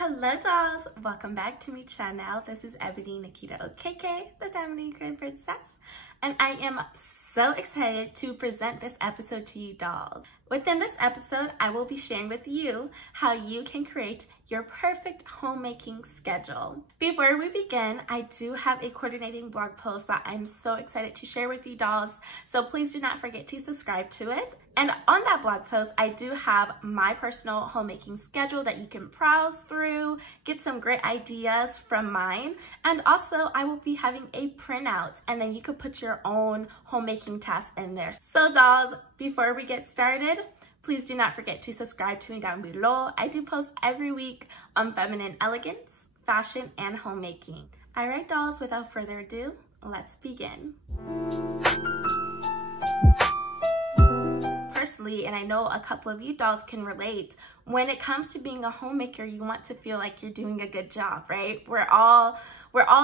Hello dolls, welcome back to my channel. This is Ebony Nikita Okeke, the Diamond Grand Princess, and I am so excited to present this episode to you dolls. Within this episode, I will be sharing with you how you can create your perfect homemaking schedule. Before we begin, I do have a coordinating blog post that I'm so excited to share with you dolls, so please do not forget to subscribe to it. And on that blog post, I do have my personal homemaking schedule that you can browse through, get some great ideas from mine, and also I will be having a printout, and then you could put your own homemaking tasks in there. So dolls, before we get started, please do not forget to subscribe to me down below. I do post every week on feminine elegance, fashion, and homemaking. All right, dolls, without further ado, let's begin. Personally, and I know a couple of you dolls can relate, when it comes to being a homemaker, you want to feel like you're doing a good job, right? We're all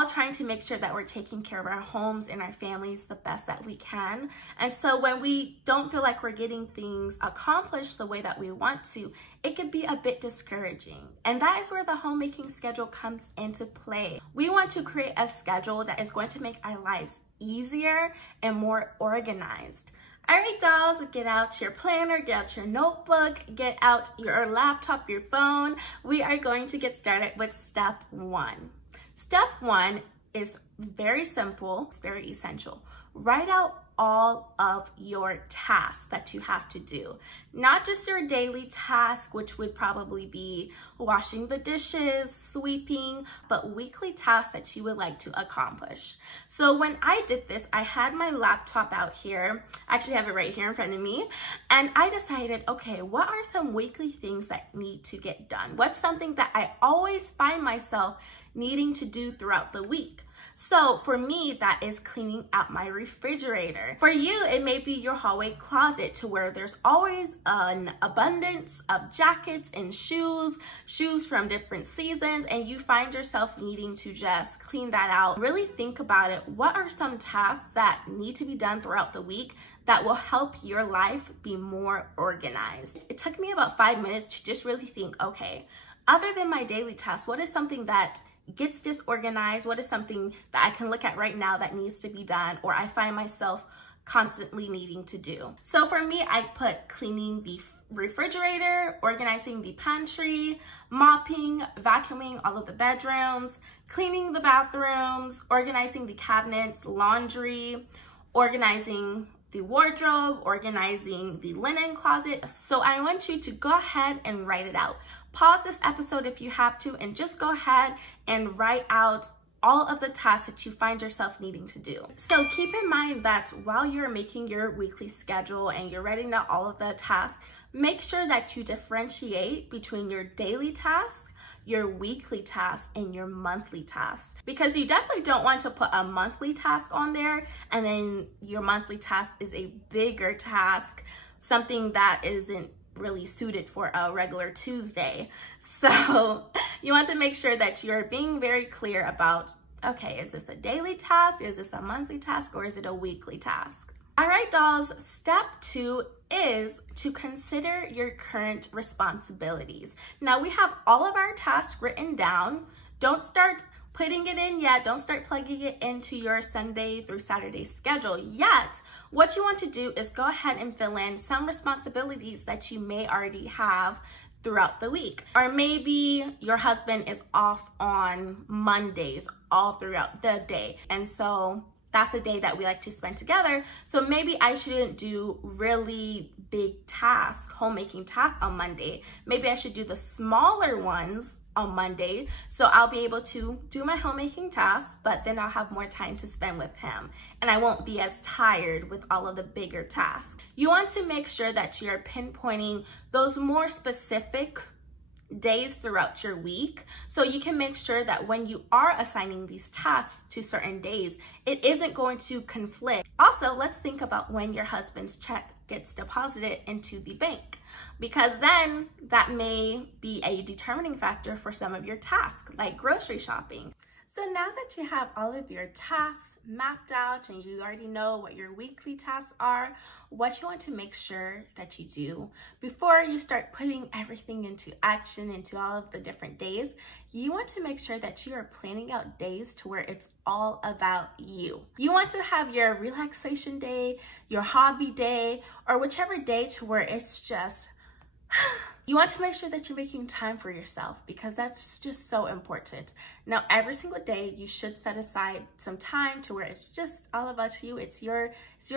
trying to make sure that we're taking care of our homes and our families the best that we can. And so when we don't feel like we're getting things accomplished the way that we want to, it could be a bit discouraging. And that is where the homemaking schedule comes into play. We want to create a schedule that is going to make our lives easier and more organized. All right, dolls, get out your planner, get out your notebook, get out your laptop, your phone. We are going to get started with step one. Step one is very simple, it's very essential. Write out all of your tasks that you have to do. Not just your daily task, which would probably be washing the dishes, sweeping, but weekly tasks that you would like to accomplish. So when I did this, I had my laptop out here. I actually have it right here in front of me. And I decided, okay, what are some weekly things that need to get done? What's something that I always find myself needing to do throughout the week? So for me, that is cleaning out my refrigerator. For you, it may be your hallway closet, to where there's always an abundance of jackets and shoes from different seasons, and you find yourself needing to just clean that out. Really think about it. What are some tasks that need to be done throughout the week that will help your life be more organized? It took me about 5 minutes to just really think, okay, other than my daily tasks, what is something that gets disorganized? What is something that I can look at right now that needs to be done, or I find myself constantly needing to do? So for me, I put cleaning the refrigerator, organizing the pantry, mopping, vacuuming all of the bedrooms, cleaning the bathrooms, organizing the cabinets, laundry, organizing the wardrobe, organizing the linen closet. So I want you to go ahead and write it out. Pause this episode if you have to, and just go ahead and write out all of the tasks that you find yourself needing to do. So keep in mind that while you're making your weekly schedule and you're writing out all of the tasks, make sure that you differentiate between your daily tasks, your weekly tasks, and your monthly tasks, because you definitely don't want to put a monthly task on there and then your monthly task is a bigger task, something that isn't really suited for a regular Tuesday. So you want to make sure that you're being very clear about, okay, is this a daily task, is this a monthly task, or is it a weekly task? All right, dolls, step two is to consider your current responsibilities. Now we have all of our tasks written down. Don't start putting it in yet. Don't start plugging it into your Sunday through Saturday schedule yet. What you want to do is go ahead and fill in some responsibilities that you may already have throughout the week. Or maybe your husband is off on Mondays all throughout the day, and so that's a day that we like to spend together. So maybe I shouldn't do really big tasks, homemaking tasks on Monday. Maybe I should do the smaller ones on Monday, so I'll be able to do my homemaking tasks, but then I'll have more time to spend with him, and I won't be as tired with all of the bigger tasks. You want to make sure that you're pinpointing those more specific days throughout your week, so you can make sure that when you are assigning these tasks to certain days, it isn't going to conflict. Also, let's think about when your husband's check gets deposited into the bank, because then that may be a determining factor for some of your tasks, like grocery shopping. So now that you have all of your tasks mapped out and you already know what your weekly tasks are, what you want to make sure that you do before you start putting everything into action, into all of the different days, you want to make sure that you are planning out days to where it's all about you. You want to have your relaxation day, your hobby day, or whichever day to where it's just you want to make sure that you're making time for yourself, because that's just so important. Now, every single day, you should set aside some time to where it's just all about you. It's your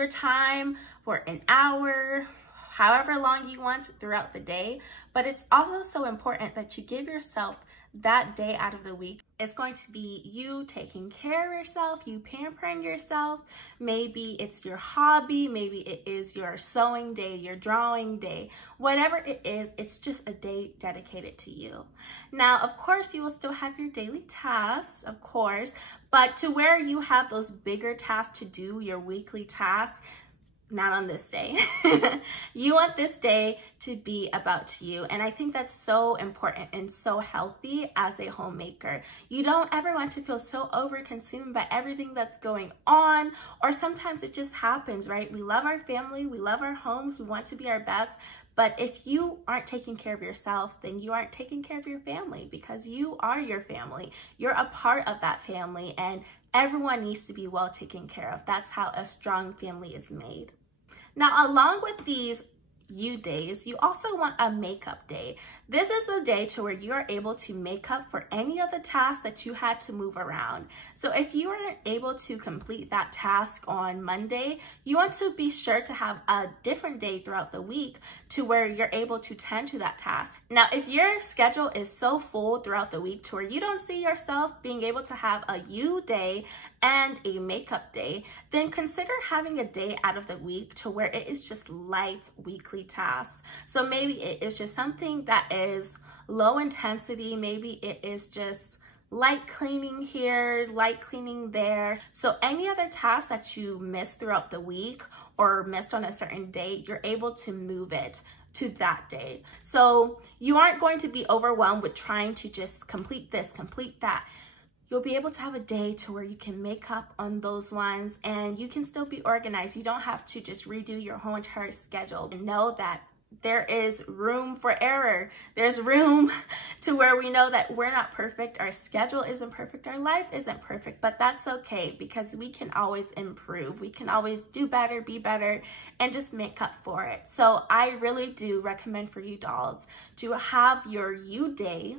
time for an hour, however long you want throughout the day. But it's also so important that you give yourself that day out of the week. It's going to be you taking care of yourself, you pampering yourself. Maybe it's your hobby, maybe it is your sewing day, your drawing day, whatever it is, it's just a day dedicated to you. Now, of course, you will still have your daily tasks, of course, but to where you have those bigger tasks to do, your weekly tasks, not on this day. You want this day to be about you. And I think that's so important and so healthy as a homemaker. You don't ever want to feel so overconsumed by everything that's going on, or sometimes it just happens, right? We love our family, we love our homes, we want to be our best. But if you aren't taking care of yourself, then you aren't taking care of your family, because you are your family. You're a part of that family, and everyone needs to be well taken care of. That's how a strong family is made. Now, along with these you days, you also want a makeup day. This is the day to where you are able to make up for any of the tasks that you had to move around. So if you weren't able to complete that task on Monday, you want to be sure to have a different day throughout the week to where you're able to tend to that task. Now, if your schedule is so full throughout the week to where you don't see yourself being able to have a you day and a makeup day, then consider having a day out of the week to where it is just light weekly tasks. So maybe it is just something that is low intensity. Maybe it is just light cleaning here, light cleaning there. So any other tasks that you missed throughout the week or missed on a certain day, you're able to move it to that day. So you aren't going to be overwhelmed with trying to just complete this, complete that. You'll be able to have a day to where you can make up on those ones and you can still be organized. You don't have to just redo your whole entire schedule. And know that there is room for error. There's room to where we know that we're not perfect. Our schedule isn't perfect. Our life isn't perfect, but that's okay, because we can always improve. We can always do better, be better, and just make up for it. So I really do recommend for you dolls to have your you day,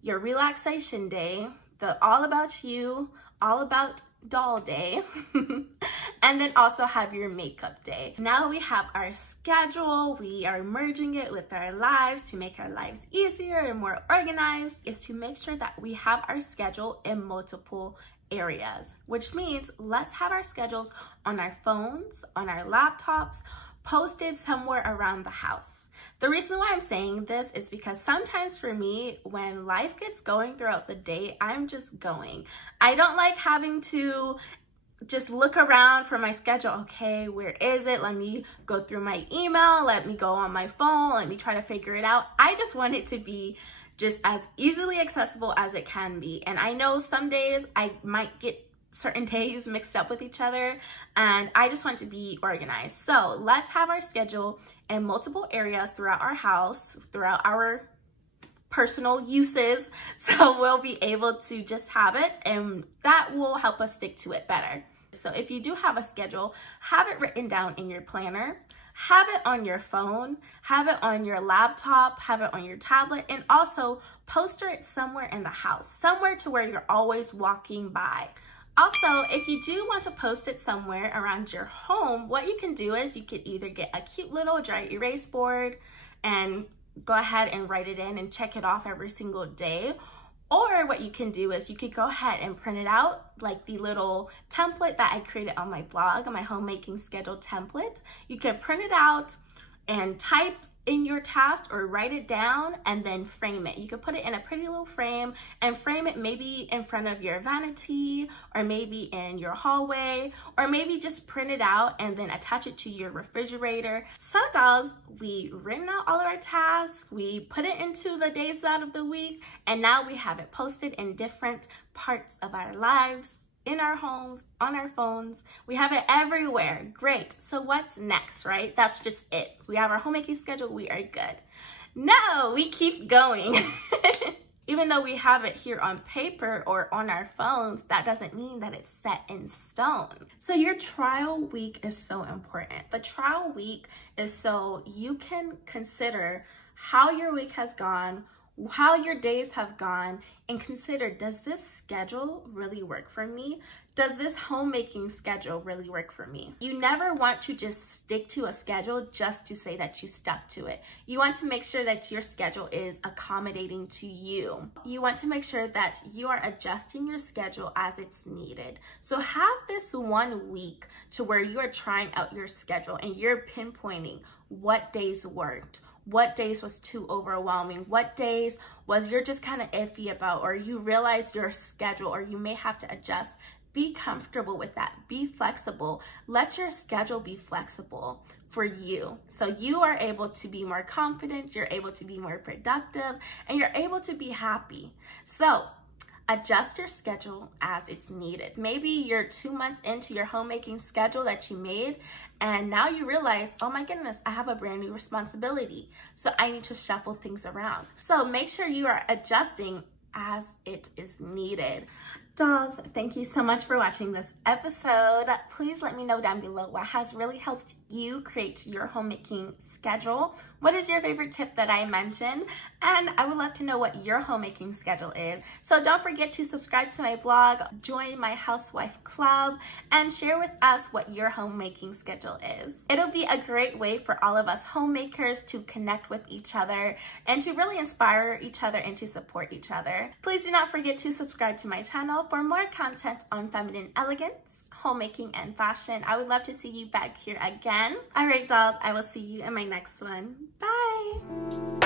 your relaxation day, the all about you, all about doll day, and then also have your makeup day. Now we have our schedule. We are merging it with our lives to make our lives easier and more organized, is to make sure that we have our schedule in multiple areas, which means let's have our schedules on our phones, on our laptops, posted somewhere around the house. The reason why I'm saying this is because sometimes for me, when life gets going throughout the day, I'm just going. I don't like having to just look around for my schedule. Okay, where is it? Let me go through my email. Let me go on my phone. Let me try to figure it out. I just want it to be just as easily accessible as it can be. And I know some days I might get certain days mixed up with each other, and I just want to be organized. So let's have our schedule in multiple areas throughout our house, throughout our personal uses, so we'll be able to just have it, and that will help us stick to it better. So if you do have a schedule, have it written down in your planner, have it on your phone, have it on your laptop, have it on your tablet, and also poster it somewhere in the house, somewhere to where you're always walking by. Also, if you do want to post it somewhere around your home, what you can do is you could either get a cute little dry erase board and go ahead and write it in and check it off every single day. Or what you can do is you could go ahead and print it out, like the little template that I created on my blog, my homemaking schedule template. You can print it out and type in your task or write it down and then frame it. You could put it in a pretty little frame and frame it maybe in front of your vanity or maybe in your hallway, or maybe just print it out and then attach it to your refrigerator. So dolls, we written out all of our tasks, we put it into the days out of the week, and now we have it posted in different parts of our lives, in our homes, on our phones. We have it everywhere. Great. So what's next, right? That's just it. We have our homemaking schedule. We are good. No, we keep going. Even though we have it here on paper or on our phones, that doesn't mean that it's set in stone. So your trial week is so important. The trial week is so you can consider how your week has gone, how your days have gone, and consider, does this schedule really work for me? Does this homemaking schedule really work for me? You never want to just stick to a schedule just to say that you stuck to it. You want to make sure that your schedule is accommodating to you. You want to make sure that you are adjusting your schedule as it's needed. So have this 1 week to where you are trying out your schedule and you're pinpointing what days worked, what days was too overwhelming, what days was you're just kind of iffy about, or you realize your schedule, or you may have to adjust. Be comfortable with that. Be flexible. Let your schedule be flexible for you. So you are able to be more confident, you're able to be more productive, and you're able to be happy. So adjust your schedule as it's needed. Maybe you're 2 months into your homemaking schedule that you made, and now you realize, oh my goodness, I have a brand new responsibility. So I need to shuffle things around. So make sure you are adjusting as it is needed. Dolls, thank you so much for watching this episode. Please let me know down below what has really helped you create your homemaking schedule. What is your favorite tip that I mentioned? And I would love to know what your homemaking schedule is. So don't forget to subscribe to my blog, join my housewife club, and share with us what your homemaking schedule is. It'll be a great way for all of us homemakers to connect with each other and to really inspire each other and to support each other. Please do not forget to subscribe to my channel for more content on feminine elegance, homemaking, and fashion. I would love to see you back here again. All right, dolls, I will see you in my next one. Bye.